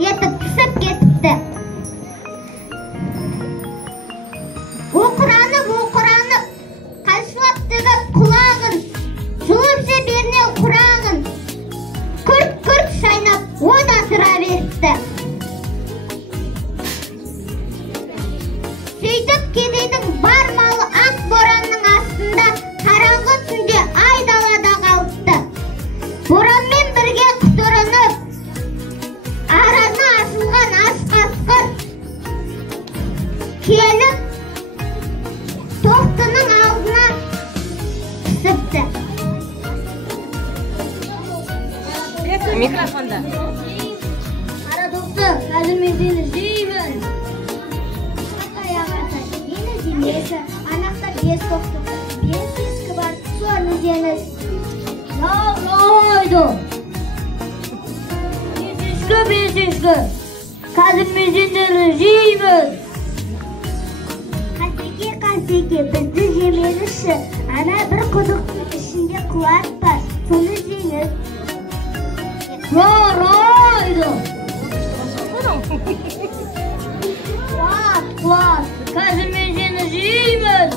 Yetip pişip ketipti. Okuranıp, kaşlap tıgıp kulağın, zulümse birine kurağın, kırt şaynap, o da tıra veripti. Сөйтіп кедейдің бар малы ақ боранның астында қараңғы түнде ай далада қалыпты. Боранмен бірге құтырынып, араны ашылған аш қасқыр келіп тоқтының алдына түсіпті. Микрофонда. Қара тоқты, қазір мен сені жеймін. Анақта бес тоқты, бес ескі бар, соны жеңіз. Жаулайды. Бес ескі. Қазір мен сендері жейміз. Қасеке, бізді жемеңізші. Ана бір құдықтың ішінде құлақ бар, соны жеңіз. Жарайды. Класс. Қазір мен сені жеймін.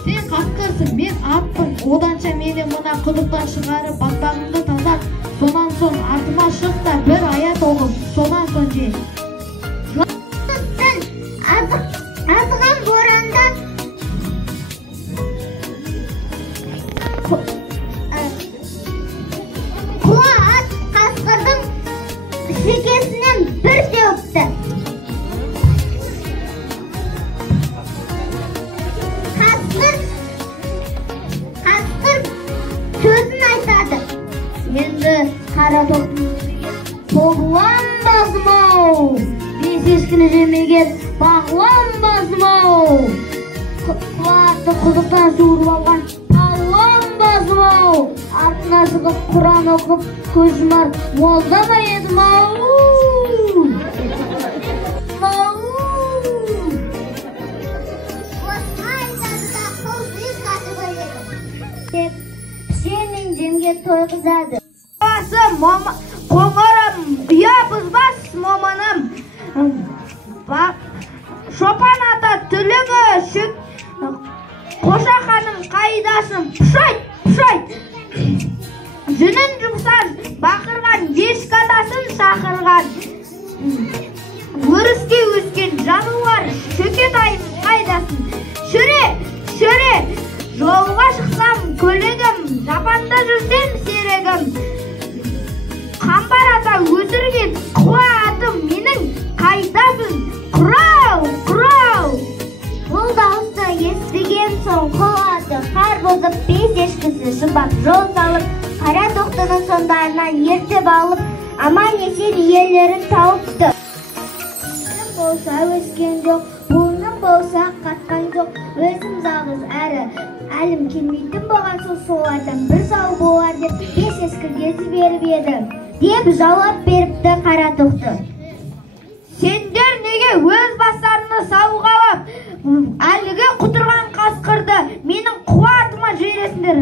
Сен қасқырсың, мен атпын. Оданша мені мына құдықтан шығарып, батпағымды тазат. Сонан соң артыма шық та бір аят оқып, сонан соң же. Азған боранда құла ат қасқырдың шекесінен бір теуіпті. Сөзін айтады. Енді қара тоқтың тоғылан басым-ау, бес ешкіні жемеген бағлан басым-ау, құлақты құдықтан суырып алған аллан басым-ау, артына шығып Құран оқып көз жұмар молда ма едім-ау. Сенің жемге тойғызады. Қоңырым, ұя бұзбас момыным. Шопан ата түлігі шүк, қошақаным қайдасым, пұшайт. Жүнін жұмсар, бақырған, ешкі атасын шақырған. Өріске өскен жануар, шөкет айым қайдасын. Шөре, жолға шықсам көлігім, жапанда жүрсем серегім. Қамбар ата өсірген қуа атым менің қайдасын. Құрау. Бұл дауысты естіген соң қуа аты қар бозып, бес ешкісі шұбап жол салып, қара тоқтының соңдарынан ертіп алып, аман есен иелерін тауыпты. Өзім болса өскен жоқ, буыным болса қатқан жоқ, өзім жалғыз әрі әлім келмейтін болған солардан бір сау болар деп бес ескіге жіберіп еді деп жауап беріпті қара тоқты. Сендер неге өз бастарыны сауғалап, әлігі құтырған қасқырды менің қуатыма жібересіңдер,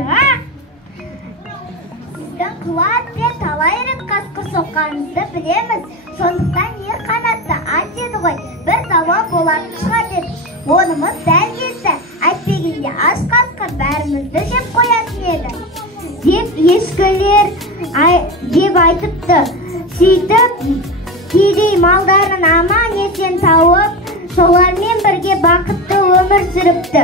Сіздің қуат деп талай рет қасқыр соққаныңызды білеміз. Сондықтан ер қанатты ат еді ғой, бір зауал болатын шығар деді. Онымыз дәл келді. Әйтпегенде аш қасқыр бәрімізді жеп қоятын еді деп ешкілер деп айтыпты. Сөйтіп кедей малдарын аман есен тауып, солармен бірге бақытты өмір сүріпті.